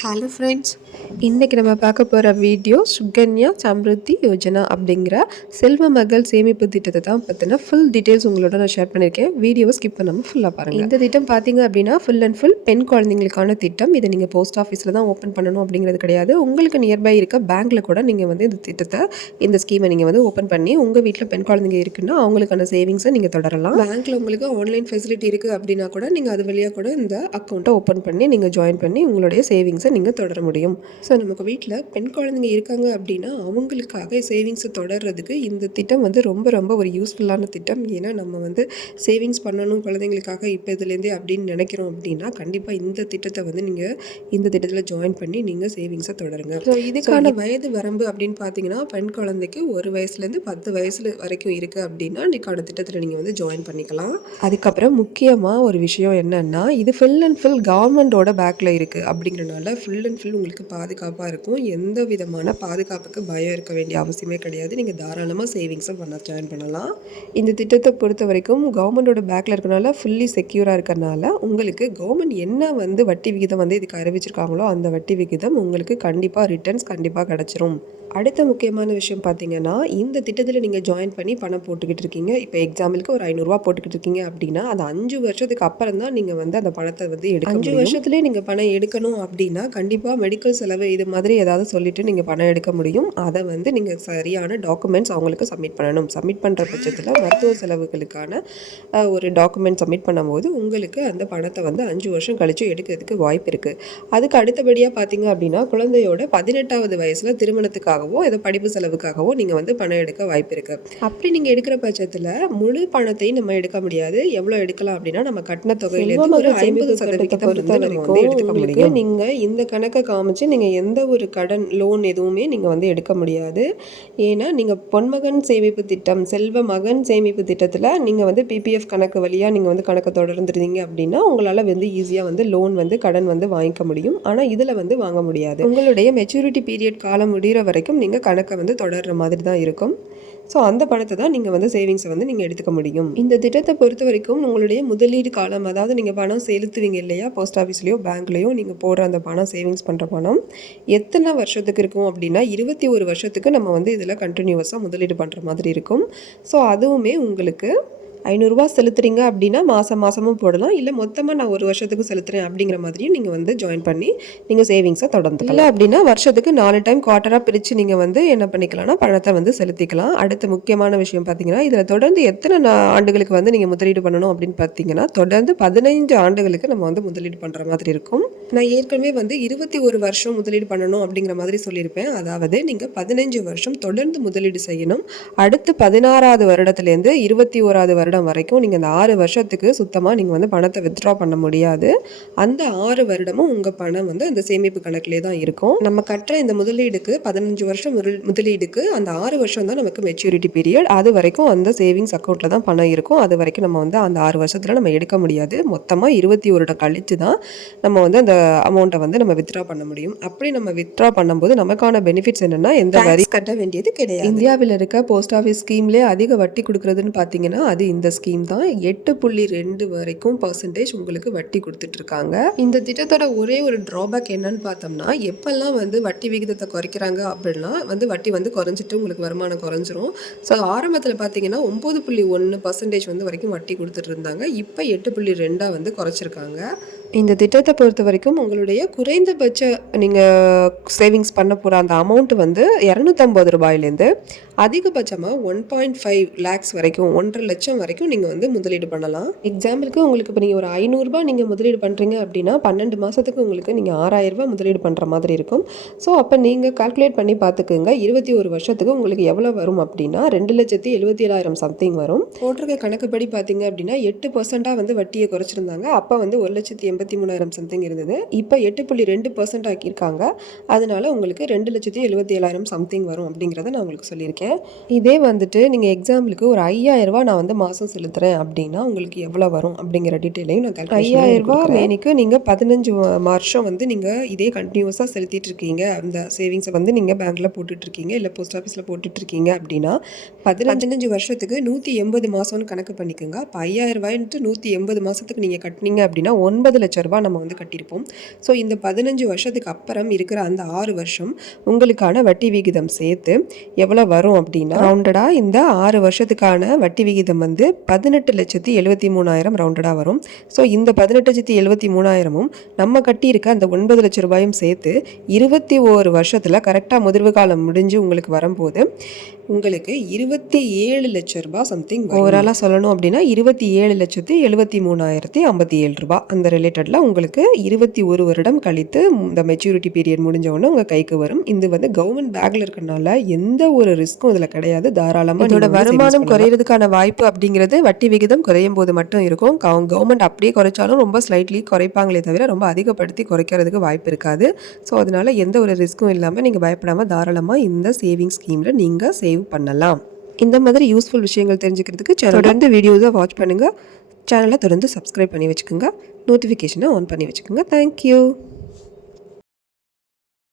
Hello friends, இன்றைக்கி நம்ம பார்க்க போகிற வீடியோ சுகன்யா சம்ருத்தி யோஜனா அப்படிங்கிற செல்வ மகள் சேமிப்பு திட்டத்தை தான் பற்றின ஃபுல் டீட்டெயில்ஸ் உங்களோட நான் ஷேர் பண்ணியிருக்கேன். வீடியோவை ஸ்கிப் பண்ணாமல் ஃபுல்லாக பாருங்கள். இந்த திட்டம் பார்த்தீங்க அப்படின்னா ஃபுல் அண்ட் ஃபுல் பெண் குழந்தைங்களுக்கான திட்டம். இதை நீங்கள் போஸ்ட் ஆஃபீஸில் தான் ஓப்பன் பண்ணணும் அப்படிங்கிறது கிடையாது. உங்களுக்கு நியர்பை இருக்க பேங்க்கில் கூட நீங்கள் வந்து இந்த திட்டத்தை இந்த ஸ்கீமை நீங்கள் வந்து ஓப்பன் பண்ணி உங்கள் வீட்டில் பெண் குழந்தைங்க இருக்குன்னா அவங்களுக்கான சேவிங்ஸை நீங்கள் தொடரலாம். பேங்க்கில் உங்களுக்கு ஆன்லைன் ஃபெசிலிட்டி இருக்குது அப்படின்னா கூட நீங்கள் அது வழியாக கூட இந்த அக்கௌண்ட்டை ஓப்பன் பண்ணி நீங்கள் ஜாயின் பண்ணி உங்களுடைய சேவிங்ஸை நீங்கள் தொடர முடியும். ஸோ நமக்கு வீட்டில் பெண் குழந்தைங்க இருக்காங்க அப்படின்னா அவங்களுக்காக சேவிங்ஸை தொடர்றதுக்கு இந்த திட்டம் வந்து ரொம்ப ரொம்ப ஒரு யூஸ்ஃபுல்லான திட்டம். ஏன்னா நம்ம வந்து சேவிங்ஸ் பண்ணணும் குழந்தைங்களுக்காக இப்போ இதுலேருந்தே அப்படின்னு நினைக்கிறோம் அப்படின்னா கண்டிப்பாக இந்த திட்டத்தை வந்து நீங்கள் இந்த திட்டத்தில் ஜாயின் பண்ணி நீங்கள் சேவிங்ஸை தொடருங்க. ஸோ இதுக்கான வயது வரம்பு அப்படின்னு பார்த்தீங்கன்னா பெண் குழந்தைக்கு 1 வயசுலேருந்து 10 வயசு வரைக்கும் இருக்குது அப்படின்னா இதுக்கான திட்டத்தில் நீங்கள் வந்து ஜாயின் பண்ணிக்கலாம். அதுக்கப்புறம் முக்கியமாக ஒரு விஷயம் என்னென்னா இது ஃபுல் அண்ட் ஃபுல் கவர்மெண்ட்டோட பேக்கில் இருக்குது அப்படிங்கிறனால ஃபுல் அண்ட் ஃபுல் உங்களுக்கு பாதுகாப்பாக இருக்கும். எந்த விதமான பாதுகாப்புக்கு பயம் இருக்க வேண்டிய அவசியமே கிடையாது. நீங்கள் தாராளமாக சேவிங்ஸும் ஜாயின் பண்ணலாம். இந்த திட்டத்தை பொறுத்த வரைக்கும் கவர்மெண்டோட பேக்கில் இருக்கனால ஃபுல்லி செக்யூராக இருக்கிறனால உங்களுக்கு கவர்மெண்ட் என்ன வந்து வட்டி விகிதம் வந்து இதுக்கு அறிவிச்சிருக்காங்களோ அந்த வட்டி விகிதம் உங்களுக்கு கண்டிப்பாக ரிட்டர்ன்ஸ் கண்டிப்பாக கிடச்சிரும். அடுத்த முக்கியமான விஷயம் பார்த்தீங்கன்னா இந்த திட்டத்தில் நீங்கள் ஜாயின் பண்ணி பணம் போட்டுக்கிட்டு இருக்கீங்க. இப்போ எக்ஸாம்பிளுக்கு ஒரு 500 ரூபா போட்டுக்கிட்டு இருக்கீங்க அப்படின்னா அது 5 வருஷத்துக்கு அப்புறம் தான் நீங்கள் வந்து அந்த பணத்தை வந்து எடுக்க 5 வருஷத்துலேயே நீங்கள் பணம் எடுக்கணும் அப்படின்னா கண்டிப்பாக மெடிக்கல் செலவு இது மாதிரி ஏதாவது சொல்லிவிட்டு நீங்கள் பணம் எடுக்க முடியும். அதை வந்து நீங்கள் சரியான டாக்குமெண்ட்ஸ் அவங்களுக்கு சப்மிட் பண்ணணும். சப்மிட் பண்ணுற பட்சத்தில் மருத்துவ செலவுகளுக்கான ஒரு டாக்குமெண்ட் சப்மிட் பண்ணும்போது உங்களுக்கு அந்த பணத்தை வந்து 5 வருஷம் கழித்து எடுக்கிறதுக்கு வாய்ப்பு இருக்குது. அதுக்கு அடுத்தபடியாக பார்த்தீங்க அப்படின்னா குழந்தையோட 18வது வயசில் திருமணத்துக்காகவோ ஏதோ படிப்பு செலவுக்காகவோ நீங்கள் வந்து பணம் எடுக்க வாய்ப்பு இருக்குது. அப்படி நீங்கள் எடுக்கிற பட்சத்தில் முழு பணத்தையும் நம்ம எடுக்க முடியாது. எவ்வளோ எடுக்கலாம் அப்படின்னா நம்ம கட்டின தொகையிலேருந்து ஒரு 50% எடுத்துக்க முடியும். நீங்கள் இந்த கணக்கை காமிச்சு நீங்கள் எந்த ஒரு கடன் லோன் எதுவுமே நீங்கள் வந்து எடுக்க முடியாது. ஏன்னா நீங்கள் பொன்மகன் சேமிப்பு திட்டம் செல்வ மகன் சேமிப்பு திட்டத்தில் நீங்கள் வந்து பிபிஎஃப் கணக்கு வழியாக நீங்கள் வந்து கணக்கை தொடர்ந்துருந்தீங்க அப்படின்னா உங்களால் வந்து ஈஸியாக வந்து லோன் வந்து கடன் வந்து வாங்கிக்க முடியும். ஆனால் இதில் வந்து வாங்க முடியாது. உங்களுடைய மெச்சூரிட்டி பீரியட் காலம் முடிகிற வரைக்கும் நீங்கள் கணக்கை வந்து தொடர்ற மாதிரி தான் இருக்கும். ஸோ அந்த பணத்தை தான் நீங்கள் வந்து சேவிங்ஸை வந்து நீங்கள் எடுத்துக்க முடியும். இந்த திட்டத்தை பொறுத்த வரைக்கும் உங்களுடைய முதலீடு காலம், அதாவது நீங்கள் பணம் செலுத்துவீங்க இல்லையா போஸ்ட் ஆஃபீஸ்லேயோ பேங்க்லேயோ நீங்கள் போடுற அந்த பணம் சேவிங்ஸ் பண்ணுற பணம் எத்தனை வருஷத்துக்கு இருக்கும் அப்படின்னா 21 வருஷத்துக்கு நம்ம வந்து இதில் கண்டினியூவஸாக முதலீடு பண்ணுற மாதிரி இருக்கும். ஸோ அதுவுமே உங்களுக்கு 500 ரூபா செலுத்துறீங்க அப்படின்னா மாதமும் போடலாம். இல்லை மொத்தமாக நான் 1 வருஷத்துக்கு செலுத்துறேன் அப்படிங்கிற மாதிரியும் நீங்கள் வந்து ஜாயின் பண்ணி நீங்கள் சேவிங்ஸை தொடர்ந்துக்கலாம். இல்லை அப்படின்னா வருஷத்துக்கு 4 டைம் குவார்ட்டராக பிரித்து நீங்கள் வந்து என்ன பண்ணிக்கலாம்னா பணத்தை வந்து செலுத்திக்கலாம். அடுத்த முக்கியமான விஷயம் பார்த்தீங்கன்னா இதில் தொடர்ந்து எத்தனை ஆண்டுகளுக்கு வந்து நீங்கள் முதலீடு பண்ணணும் அப்படின்னு பார்த்தீங்கன்னா தொடர்ந்து 15 ஆண்டுகளுக்கு நம்ம வந்து முதலீடு பண்ணுற மாதிரி இருக்கும். நான் ஏற்கனவே வந்து 21 வருஷம் முதலீடு பண்ணணும் அப்படிங்கிற மாதிரி சொல்லியிருப்பேன். அதாவது நீங்கள் 15 வருஷம் தொடர்ந்து முதலீடு செய்யணும். அடுத்து 16வது வருடத்துலேருந்து 21வது வருடம் வரைக்கும் நீங்கள் அந்த 6 வருஷத்துக்கு சுத்தமாக நீங்கள் வந்து பணத்தை வித்ட்ரா பண்ண முடியாது. அந்த 6 வருடமும் உங்கள் பணம் வந்து அந்த சேமிப்பு கணக்கிலே தான் இருக்கும். நம்ம கட்டுற இந்த முதலீடுக்கு 15 வருஷம் முதலீடுக்கு அந்த 6 வருஷம் தான் நமக்கு மெச்சூரிட்டி பீரியட். அது வரைக்கும் அந்த சேவிங்ஸ் அக்கௌண்ட்டில் தான் பணம் இருக்கும். அது வரைக்கும் நம்ம வந்து அந்த 6 வருஷத்தில் நம்ம எடுக்க முடியாது. மொத்தமாக 21 வருடம் கழித்து தான் நம்ம வந்து அந்த அமௌண்ட்டை வந்து நம்ம வித்ட்ரா பண்ண முடியும். அப்படி நம்ம வித்ட்ரா பண்ணும்போது நமக்கான பெனிஃபிட்ஸ் என்னென்னா எந்த வரி கட்ட வேண்டியது கிடையாது. இந்தியாவில் இருக்க போஸ்ட் ஆஃபீஸ் ஸ்கீம்லேயே அதிக வட்டி கொடுக்குறதுன்னு பார்த்தீங்கன்னா அது இந்த ஸ்கீம் தான். 8.2 வரைக்கும் % உங்களுக்கு வட்டி கொடுத்துட்ருக்காங்க. இந்த திட்டத்தோட ஒரே ஒரு ட்ராபேக் என்னன்னு பார்த்தோம்னா எப்பெல்லாம் வந்து வட்டி விகிதத்தை குறைக்கிறாங்க அப்படின்னா வந்து வட்டி வந்து குறைஞ்சிட்டு உங்களுக்கு வருமானம் குறைஞ்சிரும். ஸோ ஆரம்பத்தில் பார்த்தீங்கன்னா 9.1% வந்து வரைக்கும் வட்டி கொடுத்துட்டு இருந்தாங்க. இப்போ 8.2 வந்து குறைச்சிருக்காங்க. இந்த திட்டத்தை பொறுத்த வரைக்கும் உங்களுடைய குறைந்தபட்ச நீங்கள் சேவிங்ஸ் பண்ண போகிற அந்த அமௌண்ட் வந்து 250 ரூபாயிலேருந்து அதிகபட்சமாக 1.5 lakhs வரைக்கும் 1.5 லட்சம் வரைக்கும் நீங்கள் வந்து முதலீடு பண்ணலாம். எக்ஸாம்பிளுக்கு உங்களுக்கு இப்போ நீங்கள் ஒரு 500 ரூபாய் நீங்கள் முதலீடு பண்ணுறீங்க அப்படின்னா 12 மாதத்துக்கு உங்களுக்கு நீங்கள் 6000 ரூபாய் முதலீடு பண்ணுற மாதிரி இருக்கும். ஸோ அப்போ நீங்கள் கால்குலேட் பண்ணி பார்த்துக்குங்க 21 வருஷத்துக்கு உங்களுக்கு எவ்வளோ வரும் அப்படின்னா 2,77,000 சம்திங் வரும். போட்டிருக்க கணக்குப்படி பார்த்தீங்க அப்படின்னா 8% வந்து வட்டியை குறைச்சிருந்தாங்க. அப்போ வந்து 1,83,000 சம்திங் இருந்தது. இப்போ 8.2% ஆக்கியிருக்காங்க. அதனால உங்களுக்கு 2,77,000 சம்திங் வரும் அப்படிங்கிறத நான் உங்களுக்கு சொல்லியிருக்கேன். இதே வந்துட்டு நீங்கள் எக்ஸாம்பிளுக்கு ஒரு 5,000 ரூபாய் நான் வந்து மாதம் செலுத்துகிறேன் அப்படின்னா உங்களுக்கு எவ்வளோ வரும் அப்படிங்கிற டீட்டெயிலையும் நான் 5,000 ரூபாய் மேனிக்கு நீங்கள் 15 வருஷம் வந்து நீங்கள் இதே கண்டினியூஸாக செலுத்திட்டு இருக்கீங்க. அந்த சேவிங்ஸை வந்து நீங்கள் பேங்க்கில் போட்டுட்ருக்கீங்க இல்லை போஸ்ட் ஆஃபீஸில் போட்டுட்ருக்கீங்க அப்படின்னா 15 வருஷத்துக்கு 180 மாதம்னு கணக்கு பண்ணிக்கோங்க. அப்போ 5,000 ரூபாய்ன்ட்டு 180 மாதத்துக்கு நீங்கள் கட்டினீங்க அப்படின்னா 9 லட்ச ரூபாய் நம்ம வந்து கட்டியிருப்போம். ஸோ இந்த 15 வருஷத்துக்கு அப்புறம் இருக்கிற அந்த 6 வருஷம் உங்களுக்கான வட்டி விகிதம் சேர்த்து எவ்வளோ வரும் அப்படின்னா, ரவுண்டடாக இந்த 6 வருஷத்துக்கான வட்டி விகிதம் வந்து 18,73,000 ரவுண்டடாக வரும். ஸோ இந்த 18,73,000ம் நம்ம கட்டியிருக்க அந்த 9 லட்ச ரூபாயும் சேர்த்து 21 வருஷத்தில் கரெக்டாக முதிர்வு காலம் முடிஞ்சு உங்களுக்கு வரும்போது உங்களுக்கு 27 லட்ச ரூபாய் சம்திங் ஓவராலாக சொல்லணும் அப்படின்னா 27,73,057 ரூபாய் அந்த ரிலேட்டடில் உங்களுக்கு 21 வருடம் கழித்து இந்த மெச்சூரிட்டி பீரியட் முடிஞ்சவொடனே உங்கள் கைக்கு வரும். இது வந்து கவர்மெண்ட் பேக்கில் இருக்கிறனால எந்த ஒரு ரிஸ்க்கும் இதில் கிடையாது. தாராளமாக இதோட வருமானம் குறையிறதுக்கான வாய்ப்பு அப்படிங்கிறது வட்டி விகிதம் குறையும் போது மட்டும் இருக்கும். கவர்மெண்ட் அப்படியே குறைச்சாலும் ரொம்ப ஸ்லைட்லி குறைப்பாங்களே தவிர ரொம்ப அதிகப்படுத்தி குறைக்கிறதுக்கு வாய்ப்பு இருக்காது. ஸோ அதனால் எந்த ஒரு ரிஸ்க்கும் இல்லாமல் நீங்கள் பயப்படாமல் தாராளமாக இந்த சேவிங் ஸ்கீமில் நீங்கள் சேவ் பண்ணலாம். இந்த மாதிரி யூஸ்ஃபுல் விஷயங்கள் தெரிஞ்சுக்கிறதுக்கு தொடர்ந்து வீடியோஸை வாட்ச் பண்ணுங்கள். சேனலை தொடர்ந்து சப்ஸ்கிரைப் பண்ணி வச்சுக்கோங்க. நோட்டிஃபிகேஷனை ஆன் பண்ணி வச்சுக்கோங்க. தேங்க்யூ.